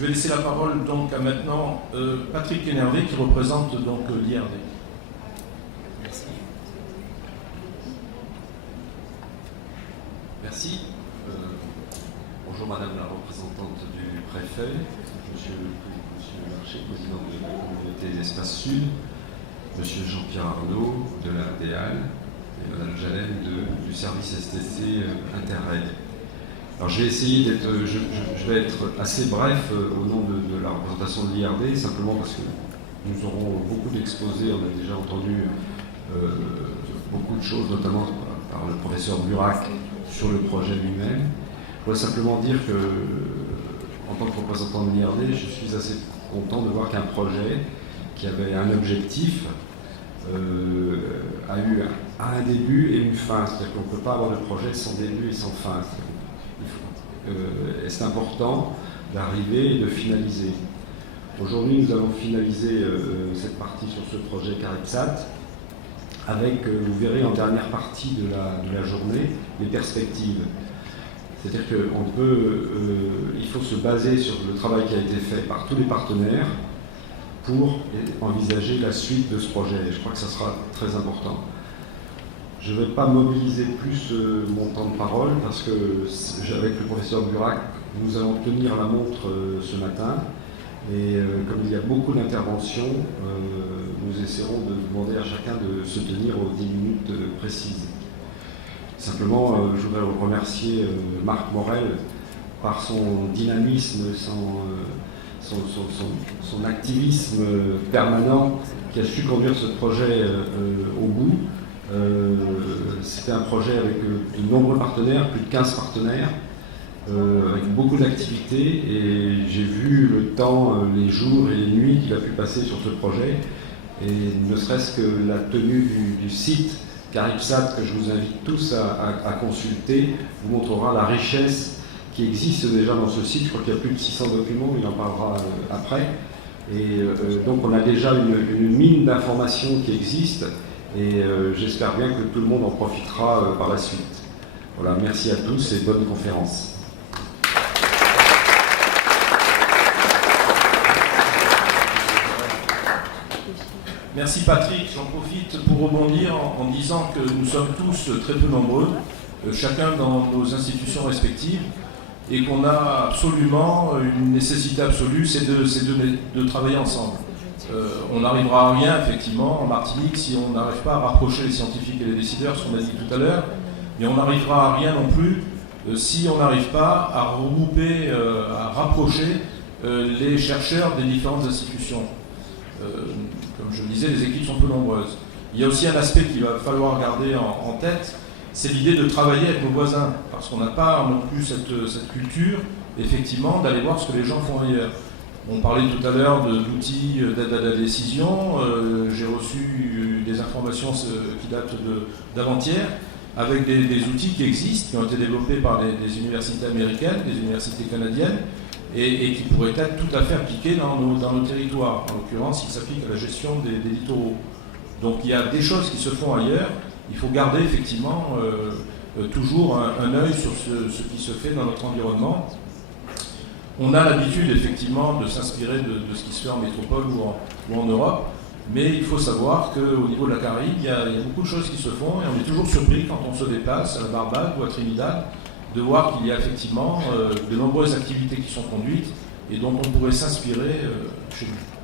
Je vais laisser la parole donc à maintenant Patrick Énervé qui représente donc l'IRD. Merci. Merci. Bonjour Madame la représentante du préfet, Monsieur Larcher, président de la communauté d'Espace Sud, Monsieur Jean-Pierre Arnaud de la RDAL et Madame Jalène du service STC Interreg. Alors je vais essayer d'être, je vais être assez bref au nom de la représentation de l'IRD, simplement parce que nous aurons beaucoup d'exposés, on a déjà entendu beaucoup de choses, notamment par le professeur Burac sur le projet lui-même. Je voudrais simplement dire que, en tant que représentant de l'IRD, je suis assez content de voir qu'un projet qui avait un objectif a eu un début et une fin. C'est-à-dire qu'on ne peut pas avoir de projet sans début et sans fin. Et c'est important d'arriver et de finaliser. Aujourd'hui, nous allons finaliser cette partie sur ce projet CARIPSAT avec, vous verrez en dernière partie de la journée, les perspectives. C'est-à-dire qu'il faut se baser sur le travail qui a été fait par tous les partenaires pour envisager la suite de ce projet. Et je crois que ça sera très important. Je ne vais pas mobiliser plus mon temps de parole parce que, avec le professeur Burac, nous allons tenir la montre ce matin. Et comme il y a beaucoup d'interventions, nous essaierons de demander à chacun de se tenir aux 10 minutes précises. Simplement, je voudrais remercier Marc Morel par son dynamisme, son activisme permanent qui a su conduire ce projet au bout. C'était un projet avec de nombreux partenaires, plus de 15 partenaires, avec beaucoup d'activités, et j'ai vu le temps, les jours et les nuits qu'il a pu passer sur ce projet, et ne serait-ce que la tenue du site CARIPSAT, que je vous invite tous à consulter, vous montrera la richesse qui existe déjà dans ce site. Je crois qu'il y a plus de 600 documents, il en parlera après, et donc on a déjà une mine d'informations qui existe. Et j'espère bien que tout le monde en profitera par la suite. Voilà, merci à tous et bonne conférence. Merci Patrick, j'en profite pour rebondir en disant que nous sommes tous très peu nombreux, chacun dans nos institutions respectives, et qu'on a absolument une nécessité absolue, c'est de travailler ensemble. On n'arrivera à rien, effectivement, en Martinique, si on n'arrive pas à rapprocher les scientifiques et les décideurs, ce qu'on a dit tout à l'heure, mais on n'arrivera à rien non plus si on n'arrive pas à regrouper, à rapprocher les chercheurs des différentes institutions. Comme je le disais, les équipes sont peu nombreuses. Il y a aussi un aspect qu'il va falloir garder en tête, c'est l'idée de travailler avec nos voisins, parce qu'on n'a pas non plus cette culture, effectivement, d'aller voir ce que les gens font ailleurs. On parlait tout à l'heure d'outils d'aide à la décision. J'ai reçu des informations qui datent d'avant-hier, avec des outils qui existent, qui ont été développés par des universités américaines, des universités canadiennes, et qui pourraient être tout à fait appliqués dans nos territoires. En l'occurrence, ils s'appliquent à la gestion des littoraux. Donc il y a des choses qui se font ailleurs. Il faut garder effectivement toujours un œil sur ce qui se fait dans notre environnement. On a l'habitude effectivement de s'inspirer de ce qui se fait en métropole ou en Europe, mais il faut savoir qu'au niveau de la Caraïbe, il y a beaucoup de choses qui se font, et on est toujours surpris quand on se déplace à la Barbade ou à Trinidad de voir qu'il y a effectivement de nombreuses activités qui sont conduites et dont on pourrait s'inspirer chez nous.